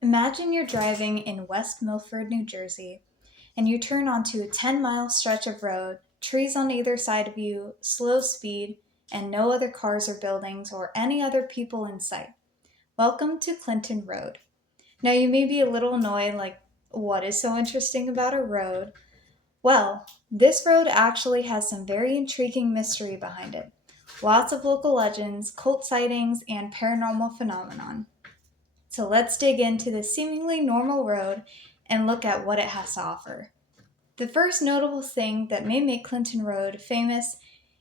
Imagine you're driving in West Milford, New Jersey, and you turn onto a 10-mile stretch of road, trees on either side of you, slow speed, and no other cars or buildings or any other people in sight. Welcome to Clinton Road. Now, you may be a little annoyed, like, what is so interesting about a road? Well, this road actually has some very intriguing mystery behind it. Lots of local legends, cult sightings, and paranormal phenomenon. So let's dig into the seemingly normal road and look at what it has to offer. The first notable thing that may make Clinton Road famous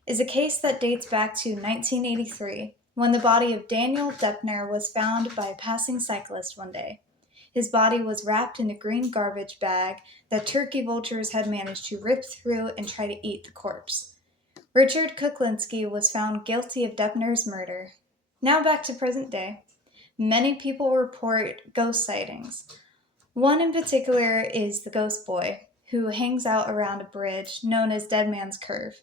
is a case that dates back to 1983 when the body of Daniel Deppner was found by a passing cyclist one day. His body was wrapped in a green garbage bag that turkey vultures had managed to rip through and try to eat the corpse. Richard Kuklinski was found guilty of Deppner's murder. Now back to present day. Many people report ghost sightings. One in particular is the Ghost Boy, who hangs out around a bridge known as Dead Man's Curve.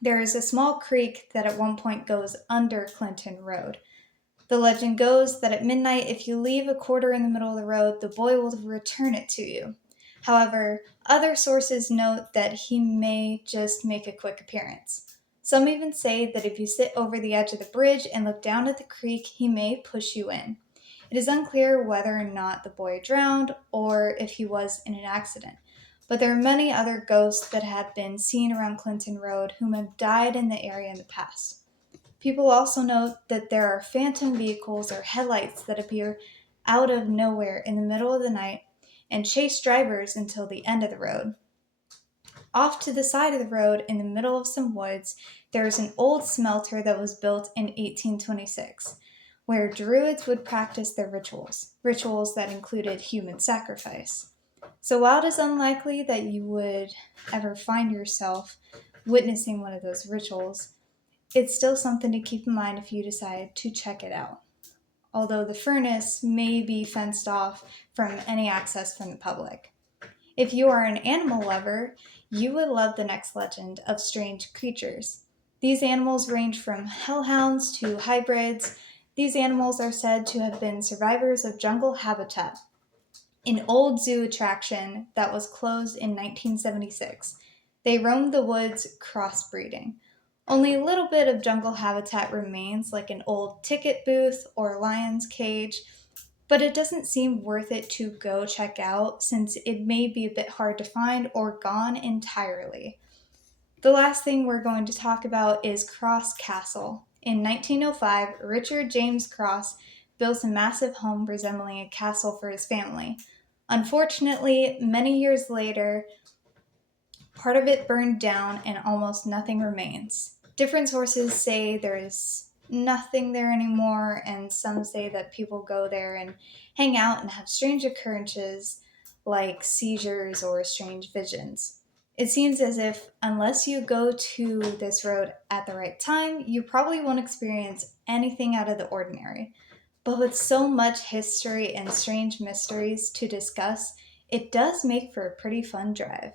There is a small creek that at one point goes under Clinton Road. The legend goes that at midnight, if you leave a quarter in the middle of the road, the boy will return it to you. However, other sources note that he may just make a quick appearance. Some even say that if you sit over the edge of the bridge and look down at the creek, he may push you in. It is unclear whether or not the boy drowned or if he was in an accident, but there are many other ghosts that have been seen around Clinton Road whom have died in the area in the past. People also note that there are phantom vehicles or headlights that appear out of nowhere in the middle of the night and chase drivers until the end of the road. Off to the side of the road, in the middle of some woods, there is an old smelter that was built in 1826, where druids would practice their rituals that included human sacrifice. So while it is unlikely that you would ever find yourself witnessing one of those rituals, it's still something to keep in mind if you decide to check it out, although the furnace may be fenced off from any access from the public. If you are an animal lover, you would love the next legend of strange creatures. These animals range from hellhounds to hybrids. These animals are said to have been survivors of jungle habitat, an old zoo attraction that was closed in 1976. They roamed the woods crossbreeding. Only a little bit of jungle habitat remains, like an old ticket booth or lion's cage, but it doesn't seem worth it to go check out since it may be a bit hard to find or gone entirely. The last thing we're going to talk about is Cross Castle. In 1905, Richard James Cross built a massive home resembling a castle for his family. Unfortunately, many years later, part of it burned down and almost nothing remains. Different sources say there is nothing there anymore, and some say that people go there and hang out and have strange occurrences like seizures or strange visions. It seems as if, unless you go to this road at the right time, you probably won't experience anything out of the ordinary. But with so much history and strange mysteries to discuss, it does make for a pretty fun drive.